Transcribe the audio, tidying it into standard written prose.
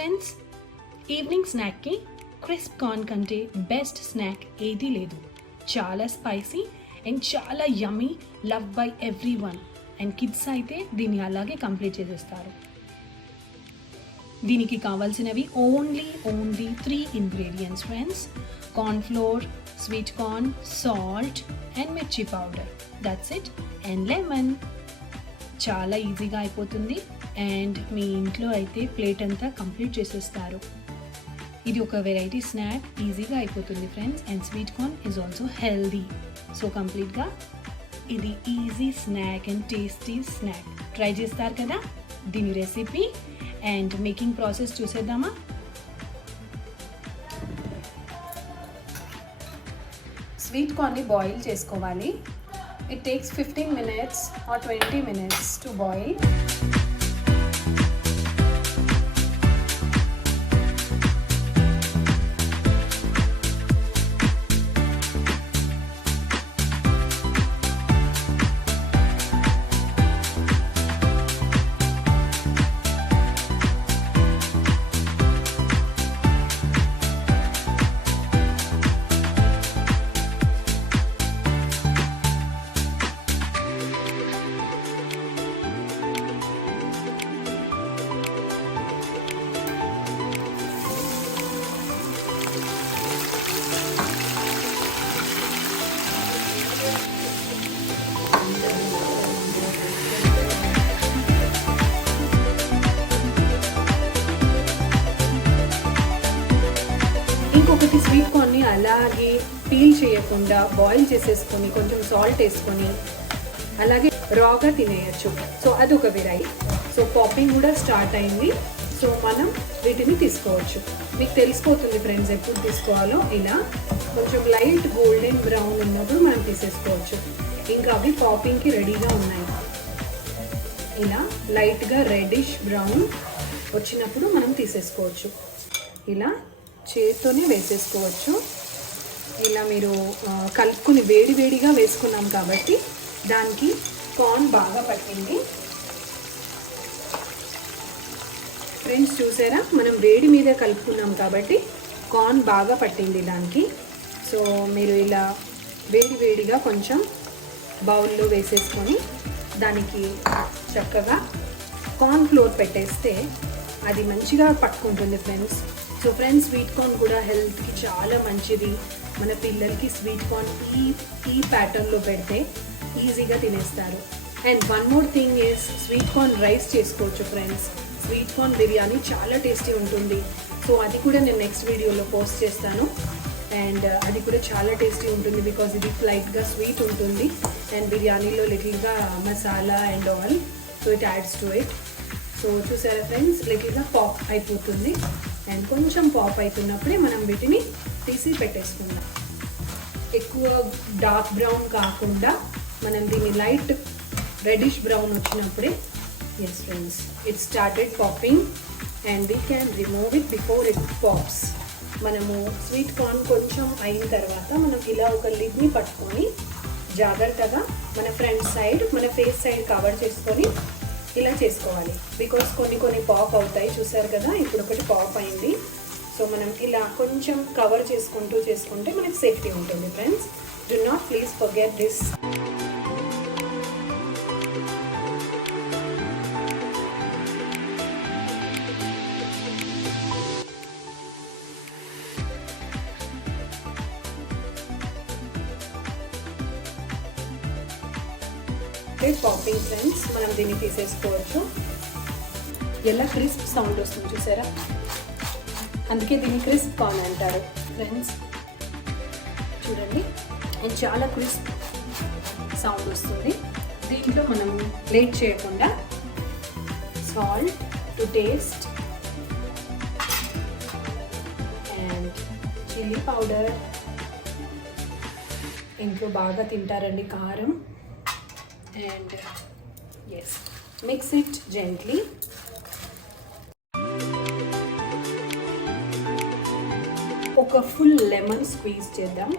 Friends, evening స్నాక్కి crisp corn కంటే best snack ఏదీ లేదు. చాలా స్పైసీ అండ్ చాలా yummy, love by everyone. And kids అయితే దీన్ని అలాగే కంప్లీట్ చేసేస్తారు. దీనికి కావాల్సినవి only 3 ingredients friends. Corn flour, sweet corn, salt and mirchi powder. That's it. And lemon. చాలా ఈజీగా అయిపోతుంది అండ్ మీ ఇంట్లో అయితే ప్లేట్ అంతా కంప్లీట్ చేసేస్తారు. ఇది ఒక వెరైటీ స్నాక్, ఈజీగా అయిపోతుంది friends. And sweet corn is also healthy. So కంప్లీట్గా ఇది easy snack and tasty snack. Try చేస్తారు కదా దీని రెసిపీ అండ్ మేకింగ్ ప్రాసెస్ చూసేద్దామా? స్వీట్ కార్న్ని బాయిల్ చేసుకోవాలి. It takes 15 minutes or 20 minutes to boil. ఇంకొకటి, స్వీట్ కార్న్ని అలాగే పీల్ చేయకుండా బాయిల్ చేసేసుకొని కొంచెం సాల్ట్ వేసుకొని అలాగే రాగా తినేయచ్చు. సో అదొక వెరైటీ. సో పాపింగ్ కూడా స్టార్ట్ అయింది. సో మనం వీటిని తీసుకోవచ్చు. మీకు తెలిసిపోతుంది ఫ్రెండ్స్ ఎప్పుడు తీసుకోవాలో. ఇలా కొంచెం లైట్ గోల్డెన్ బ్రౌన్ ఉన్నప్పుడు మనం తీసేసుకోవచ్చు. ఇంకా అవి పాపింగ్కి రెడీగా ఉన్నాయి. ఇలా లైట్గా రెడ్డిష్ బ్రౌన్ వచ్చినప్పుడు మనం తీసేసుకోవచ్చు. ఇలా చేత్తోనే వేసేసుకోవచ్చు. ఇలా మీరు కలుపుకొని వేడిగా వేసుకున్నాం కాబట్టి దానికి కార్న్ బాగా పట్టింది. ఫ్రెండ్స్ చూసారా, మనం వేడి మీద కలుపుకున్నాం కాబట్టి కార్న్ బాగా పట్టింది దానికి. సో మీరు ఇలా వేడిగా కొంచెం బౌల్లో వేసేసుకొని దానికి చక్కగా కార్న్ ఫ్లోర్ పెట్టేస్తే అది మంచిగా పట్టుకుంటుంది friends. So friends, sweet corn కూడా హెల్త్కి చాలా మంచిది. మన పిల్లలకి స్వీట్ కార్న్ ఈ ప్యాటర్న్లో పెడితే ఈజీగా తినేస్తారు. And one more thing is sweet corn rice చేసుకోవచ్చు ఫ్రెండ్స్. స్వీట్ కార్న్ బిర్యానీ చాలా టేస్టీ ఉంటుంది. సో అది కూడా నేను నెక్స్ట్ వీడియోలో పోస్ట్ చేస్తాను. అండ్ అది కూడా చాలా టేస్టీ ఉంటుంది బికాజ్ ఇది లైట్గా స్వీట్ ఉంటుంది అండ్ బిర్యానీలో లిటిల్గా masala and all. So it adds to it. So చూసారా ఫ్రెండ్స్, లిటిల్గా పాప్ అయిపోతుంది. అండ్ కొంచెం పాప్ అవుతున్నప్పుడే మనం వీటిని తీసి పెట్టేసుకుందాం. ఎక్కువ డార్క్ బ్రౌన్ కాకుండా మనం దీన్ని లైట్ రెడ్డిష్ బ్రౌన్ వచ్చినప్పుడే, yes friends, it started popping and we can remove it before it pops. మనము స్వీట్ కార్న్ కొంచెం అయిన తర్వాత మనం ఇలా ఒక లిడ్ని పట్టుకొని జాగ్రత్తగా మన ఫ్రంట్ సైడ్, మన ఫేస్ సైడ్ కవర్ చేసుకొని ఇలా చేసుకోవాలి. బికాస్ కొన్ని పాప్ అవుతాయి. చూసారు కదా, ఇప్పుడు ఒకటి పాప్ అయింది. సో మనం ఇలా కొంచెం కవర్ చేసుకుంటే మనకి సేఫ్టీ ఉంటుంది friends. Do not please forget this. Popping friends, మనం దీన్ని తీసేసుకోవచ్చు. ఎలా క్రిస్ప్ సౌండ్ వస్తుంది చూసారా, అందుకే దీన్ని క్రిస్ప్ కార్న్ అంటారు ఫ్రెండ్స్. చూడండి, అండ్ చాలా క్రిస్ప్ సౌండ్ వస్తుంది. దీంట్లో మనం లేట్ చేయకుండా salt to taste and chilli powder. ఇంట్లో బాగా తింటారండి కారం. And yes, mix it gently. ఒక ఫుల్ లెమన్ స్క్వీజ్ చేద్దాం.